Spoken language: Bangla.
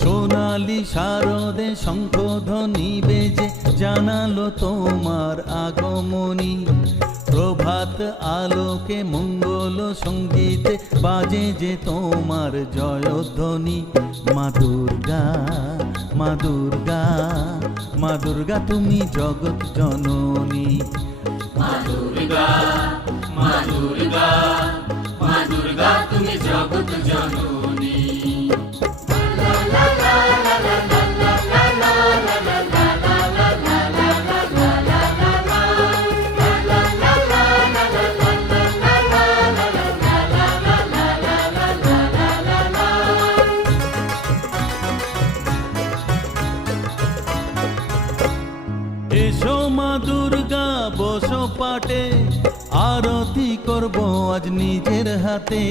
সোনালি শারদে শঙ্খধ্বনি বেজে জানালো তোমার আগমনী। প্রভাত আলোকে মঙ্গল সঙ্গীতে বাজে যে তোমার জয়ধ্বনি। মা দুর্গা, মা দুর্গা, মা দুর্গা তুমি জগৎ জননী। মা দুর্গা, মা দুর্গা, মা দুর্গা তুমি জগৎ জননী। এসো মা দুর্গা বসো পাটে, আরতি করব আজ নিজের হাতে।